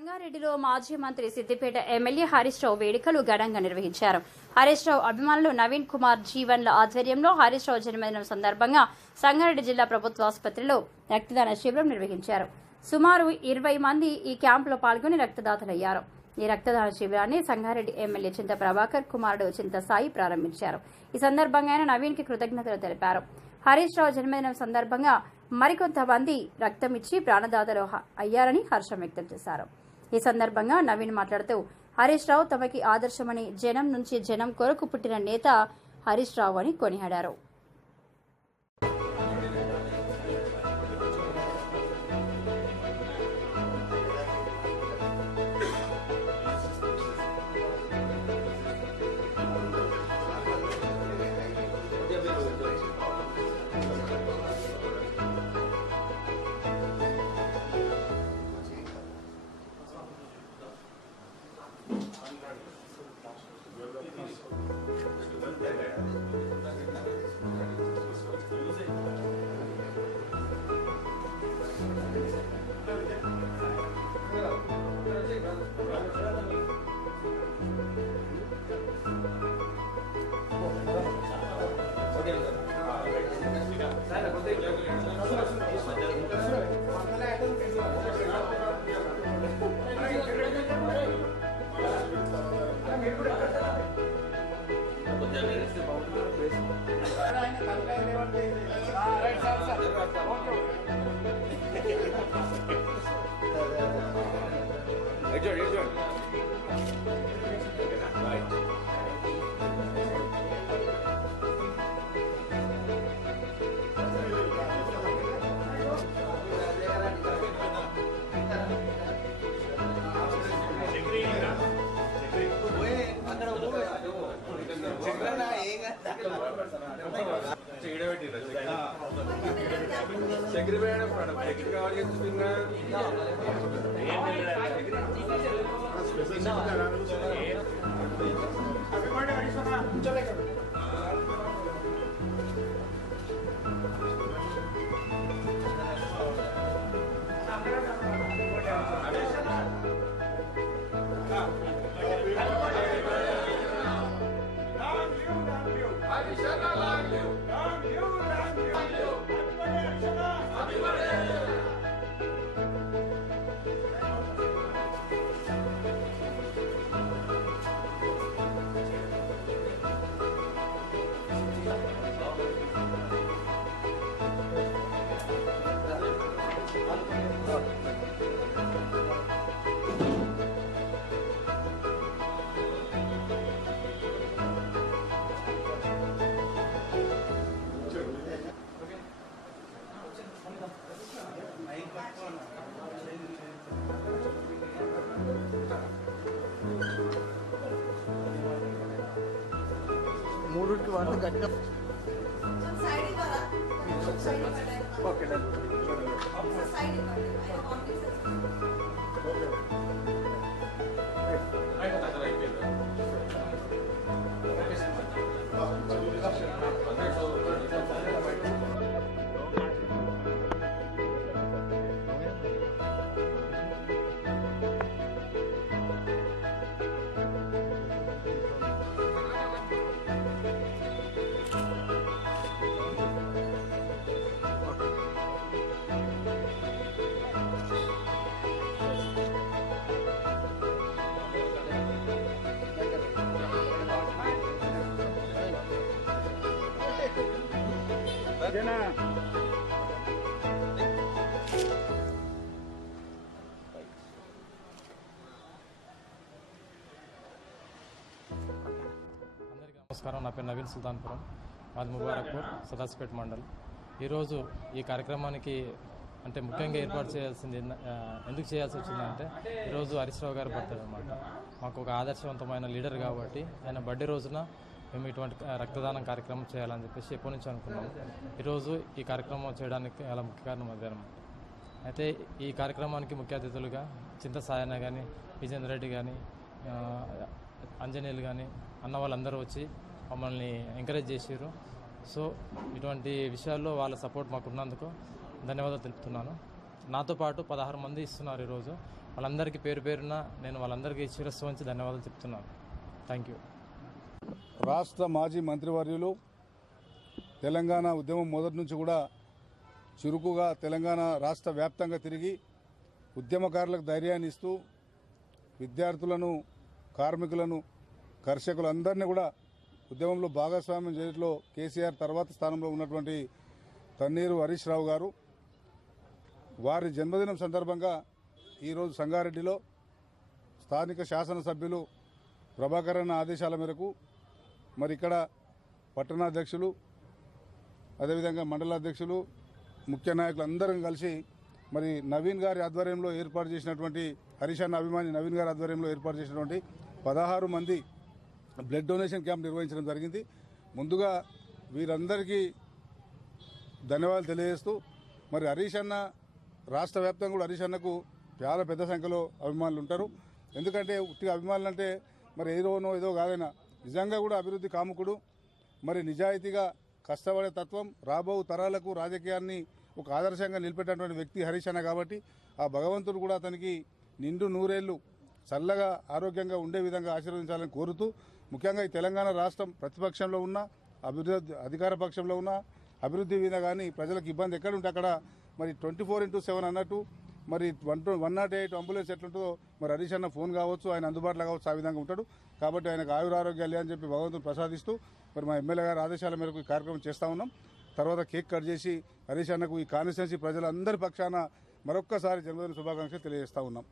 సంగారెడ్డిలో మాజీ మంత్రి సిద్దిపేట ఎమ్మెల్యే హరీష్ రావు వేడుకలు ఘనంగా నిర్వహించారు. హరీష్ రావు అభిమానులు నవీన్ కుమార్ జీవన్ల ఆధ్వర్యంలో హరీష్ రావు జన్మదినం సందర్భంగా సంగారెడ్డి జిల్లా ప్రభుత్వ ఆసుపత్రిలో రక్తదాన శిబిరం నిర్వహించారు. సుమారు 20 మంది ఈ క్యాంపులో పాల్గొని రక్తదాతలయ్యారు. ఈ రక్తదాన శిబిరాన్ని సంగారెడ్డి ఎమ్మెల్యే చింత ప్రభాకర్ కుమారుడు చింత సాయి ప్రారంభించారు. ఈ సందర్భంగా ఆయన నవీన్ కి కృతజ్ఞతలు తెలిపారు. హరీష్ రావు జన్మదినం సందర్భంగా మరికొంతమంది రక్తం ఇచ్చి ప్రాణదాతలు అయ్యారని హర్షం వ్యక్తం చేశారు. ఈ సందర్భంగా నవీన్ మాట్లాడుతూ హరీష్ రావు తమకి ఆదర్శమని, జనం నుంచి జనం కొరకు పుట్టిన నేత హరీష్ రావు అని కొనియాడారు. మూడుకి వాళ్ళు గట్టిగా నమస్కారం. నా పేరు నవీన్ సుల్తాన్పురం, మాది ముబారక్పూర్, సదాసిపేట మండల్. ఈరోజు ఈ కార్యక్రమానికి అంటే ముఖ్యంగా ఏర్పాటు చేయాల్సింది ఎందుకు చేయాల్సి వచ్చిందంటే ఈరోజు హరీష్ రావు గారి బర్త్డే అన్నమాట. మాకు ఒక ఆదర్శవంతమైన లీడర్ కాబట్టి ఆయన బర్త్డే రోజున మేము ఇటువంటి రక్తదానం కార్యక్రమం చేయాలని చెప్పేసి ఎప్పటి నుంచి అనుకున్నాము. ఈరోజు ఈ కార్యక్రమం చేయడానికి అలా ముఖ్య కారణం అదే అన్నమాట. అయితే ఈ కార్యక్రమానికి ముఖ్య అతిథులుగా చింత సాయన్న కానీ, విజేందర్ రెడ్డి కానీ, అంజనేయులు కానీ అన్న వాళ్ళందరూ వచ్చి మమ్మల్ని ఎంకరేజ్ చేసారు. సో ఇటువంటి విషయాల్లో వాళ్ళ సపోర్ట్ మాకు ఉన్నందుకు ధన్యవాదాలు తెలుపుతున్నాను. నాతో పాటు 16 మంది ఇస్తున్నారు ఈరోజు. వాళ్ళందరికీ పేరు పేరున నేను వాళ్ళందరికీ శిరస్సు వంచి ధన్యవాదాలు చెప్తున్నాను. Thank you. రాష్ట్ర మాజీ మంత్రివర్యులు తెలంగాణ ఉద్యమం మొదటి నుంచి కూడా చురుకుగా తెలంగాణ రాష్ట్ర వ్యాప్తంగా తిరిగి ఉద్యమకారులకు ధైర్యాన్ని ఇస్తూ విద్యార్థులను, కార్మికులను, కర్షకులందరినీ కూడా ఉద్యమంలో భాగస్వామ్యం చేయడంలో కేసీఆర్ తర్వాత స్థానంలో ఉన్నటువంటి తన్నీరు హరీష్ రావు గారు వారి జన్మదినం సందర్భంగా ఈరోజు సంగారెడ్డిలో స్థానిక శాసనసభ్యులు ప్రభాకరన్ ఆదేశాల మేరకు మరి ఇక్కడ పట్టణాధ్యక్షులు, అదేవిధంగా మండలాధ్యక్షులు, ముఖ్య నాయకులు అందరం కలిసి మరి నవీన్ గారి ఆధ్వర్యంలో ఏర్పాటు చేసినటువంటి హరీష్ అన్న అభిమాని నవీన్ గారి ఆధ్వర్యంలో ఏర్పాటు చేసినటువంటి 16 మంది బ్లడ్ డొనేషన్ క్యాంప్ నిర్వహించడం జరిగింది. ముందుగా వీరందరికీ ధన్యవాదాలు తెలియజేస్తూ మరి హరీష్ అన్న రాష్ట్ర వ్యాప్తంగా కూడా హరీష్ అన్నకు చాలా పెద్ద సంఖ్యలో అభిమానులు ఉంటారు. ఎందుకంటే ఉట్టిగా అభిమానులు అంటే మరి ఏదో కాదైనా నిజంగా కూడా అభివృద్ధి కాముకుడు, మరి నిజాయితీగా కష్టపడే తత్వం, రాబో తరాలకు రాజకీయాన్ని ఒక ఆదర్శంగా నిలిపేటటువంటి వ్యక్తి హరీష్ అన్న. కాబట్టి ఆ భగవంతుడు కూడా అతనికి నిండు నూరేళ్లు చల్లగా ఆరోగ్యంగా ఉండే విధంగా ఆశీర్వదించాలని కోరుతూ, ముఖ్యంగా ఈ తెలంగాణ రాష్ట్రం ప్రతిపక్షంలో ఉన్న, అభివృద్ధి అధికార పక్షంలో ఉన్న అభివృద్ధి మీద కానీ ప్రజలకు ఇబ్బంది ఎక్కడుంటే అక్కడ మరి 24/7 అన్నట్టు మరి 108 అంబులెన్స్ ఎట్లుంటుందో మరి హరీష్ అన్న ఫోన్ కావచ్చు, ఆయన అందుబాటులో కావచ్చు, ఆ విధంగా ఉంటాడు. కాబట్టి ఆయనకు ఆయురారోగ్యాలు అని చెప్పి భగవంతుడు ప్రసాదిస్తూ మరి మా ఎమ్మెల్యే గారి ఆదేశాల మేరకు ఈ కార్యక్రమం చేస్తూ ఉన్నాం. తర్వాత కేక్ కట్ చేసి హరీష్ అన్నకు ఈ కాన్స్టిట్యున్సీ ప్రజలందరి పక్షాన మరొక్కసారి జన్మదిన శుభాకాంక్షలు తెలియజేస్తా ఉన్నాం.